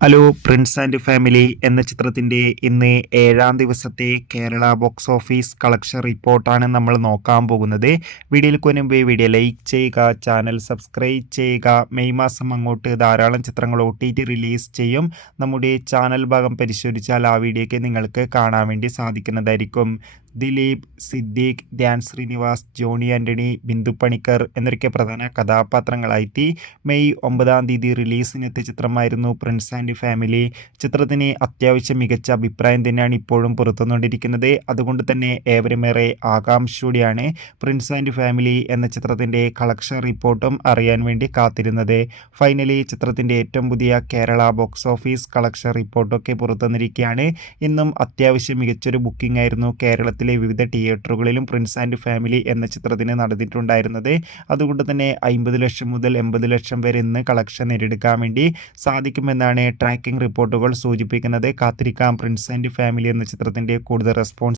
Hello Prince and family എന്ന ചിത്രത്തിൻ്റെ ഇന്ന് 7-ാം ദിവസത്തെ കേരള ബോക്സ് ഓഫീസ് കളക്ഷൻ റിപ്പോർട്ടാണ് നമ്മൾ നോക്കാൻ പോകുന്നത്. വീഡിയോയിലേക്ക് മുൻപ് വീഡിയോ ലൈക്ക് ചെയ്യുക, ചാനൽ സബ്സ്ക്രൈബ് ചെയ്യുക. മെയ് മാസം അങ്ങോട്ട് ധാരാളം ചിത്രങ്ങൾ OTT റിലീസ് ചെയ്യും. നമ്മുടെ ചാനൽ ഭാഗം പരിശോധിച്ചാൽ ആ വീഡിയോയ്ക്ക് നിങ്ങൾക്ക് കാണാൻ വേണ്ടി സാധിക്കുന്നതായിരിക്കും. ദിലീപ്, സിദ്ദീഖ്, ധ്യാൻ ശ്രീനിവാസ്, ജോണി ആൻ്റണി, ബിന്ദു പണിക്കർ എന്നൊക്കെ പ്രധാന കഥാപാത്രങ്ങളായിട്ട് മെയ് 9-ാം തീയതി റിലീസിനെത്തിയ ചിത്രമായിരുന്നു പ്രിൻസ് ആൻഡ് ഫാമിലി. ചിത്രത്തിന് അത്യാവശ്യം മികച്ച അഭിപ്രായം തന്നെയാണ് ഇപ്പോഴും പുറത്തുവന്നുകൊണ്ടിരിക്കുന്നത്. അതുകൊണ്ട് തന്നെ ഏവരുമേറെ ആകാംക്ഷയോടെയാണ് പ്രിൻസ് ആൻഡ് ഫാമിലി എന്ന ചിത്രത്തിൻ്റെ കളക്ഷൻ റിപ്പോർട്ടും അറിയാൻ വേണ്ടി കാത്തിരുന്നത്. ഫൈനലി ചിത്രത്തിൻ്റെ ഏറ്റവും പുതിയ കേരള ബോക്സ് ഓഫീസ് കളക്ഷൻ റിപ്പോർട്ടൊക്കെ പുറത്തുവന്നിരിക്കുകയാണ്. ഇന്നും അത്യാവശ്യം മികച്ചൊരു ബുക്കിംഗ് ആയിരുന്നു കേരളത്തിലെ വിവിധ തിയേറ്ററുകളിലും പ്രിൻസ് ആൻഡ് ഫാമിലി എന്ന ചിത്രത്തിന് നടന്നിട്ടുണ്ടായിരുന്നത്. അതുകൊണ്ട് തന്നെ 50 ലക്ഷം മുതൽ 80 ലക്ഷം വരെ ഇന്ന് കളക്ഷൻ നേടിയെടുക്കാൻ വേണ്ടി സാധിക്കുമെന്നാണ് ട്രാക്കിംഗ് റിപ്പോർട്ടുകൾ സൂചിപ്പിക്കുന്നത്. കാത്തിരിക്കാം പ്രിൻസ് ആൻഡ് ഫാമിലി എന്ന ചിത്രത്തിൻ്റെ കൂടുതൽ റെസ്പോൺസ്